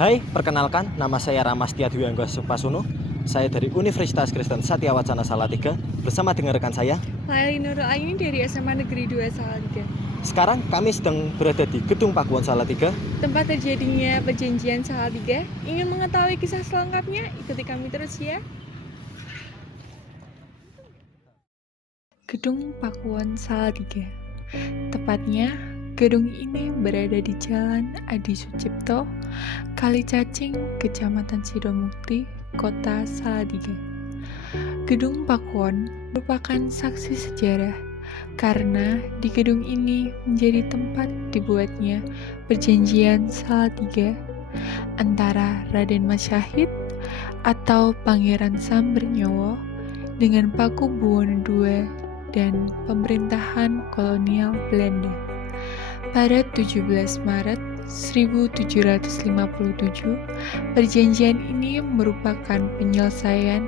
Hai, perkenalkan, nama saya Rama Setiadi Angga Supasono. Saya dari Universitas Kristen Satya Wacana Salatiga bersama dengan rekan saya. Laili Nurul Aini dari SMA Negeri 2 Salatiga. Sekarang kami sedang berada di Gedung Pakuan Salatiga, tempat terjadinya perjanjian Salatiga. Ingin mengetahui kisah selengkapnya? Ikuti kami terus ya. Gedung Pakuan Salatiga. Tepatnya, gedung ini berada di Jalan Adi Sucipto, Kalicacing, Kecamatan Sidomukti, Kota Salatiga. Gedung Pakuan merupakan saksi sejarah karena di gedung ini menjadi tempat dibuatnya perjanjian Salatiga antara Raden Mas Syahid atau Pangeran Sambernyowo dengan Paku Buwono II dan pemerintahan kolonial Belanda. Pada 17 Maret 1757, perjanjian ini merupakan penyelesaian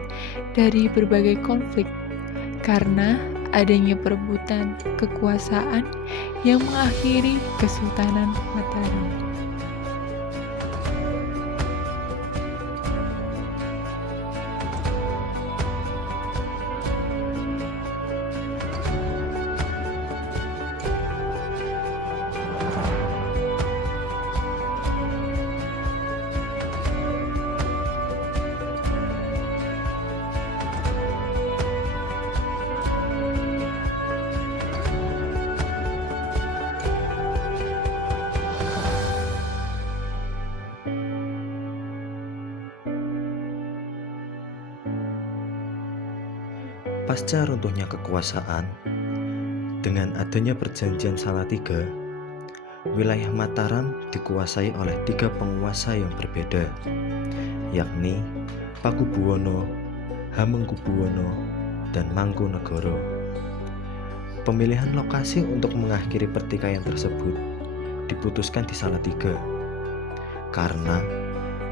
dari berbagai konflik karena adanya perebutan kekuasaan yang mengakhiri Kesultanan Mataram. pasca runtuhnya kekuasaan, dengan adanya perjanjian Salatiga, wilayah Mataram dikuasai oleh 3 penguasa yang berbeda, yakni Pakubuwono, Hamengkubuwono, dan Mangkunegoro. Pemilihan lokasi untuk mengakhiri pertikaian tersebut diputuskan di Salatiga karena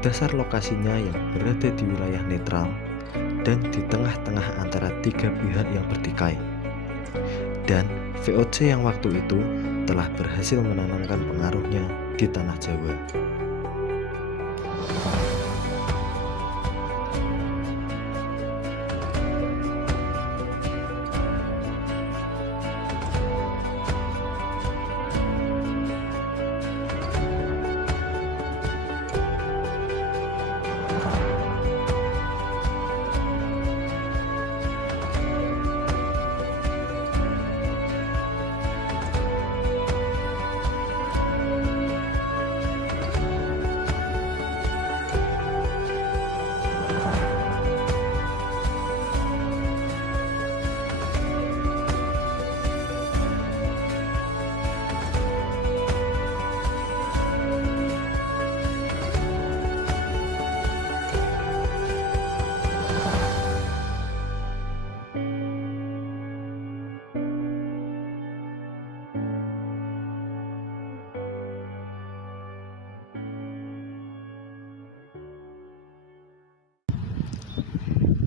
dasar lokasinya yang berada di wilayah netral dan di tengah-tengah antara 3 pihak yang bertikai. Dan VOC yang waktu itu telah berhasil menanamkan pengaruhnya di tanah Jawa.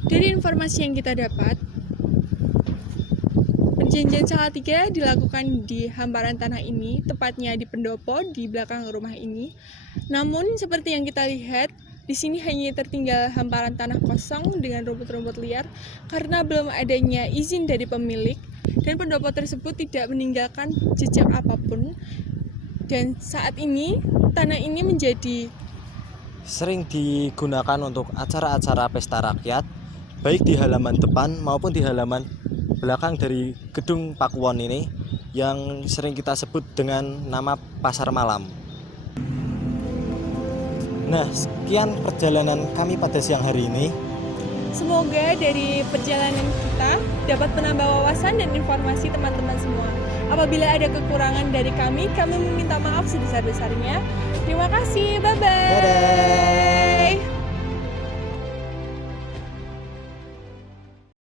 Dari informasi yang kita dapat, perjanjian Salatiga dilakukan di hamparan tanah ini, tepatnya di pendopo di belakang rumah ini. Namun seperti yang kita lihat, di sini hanya tertinggal hamparan tanah kosong dengan rumput-rumput liar karena belum adanya izin dari pemilik, dan pendopo tersebut tidak meninggalkan jejak apapun. Dan saat ini tanah ini menjadi Sering digunakan untuk acara-acara pesta rakyat, baik di halaman depan maupun di halaman belakang dari gedung Pakuwon ini yang sering kita sebut dengan nama Pasar Malam. Nah, sekian perjalanan kami pada siang hari ini. Semoga dari perjalanan kita dapat menambah wawasan dan informasi teman-teman semua. Apabila ada kekurangan dari kami meminta maaf sebesar-besarnya. Terima kasih, bye-bye. Dadah.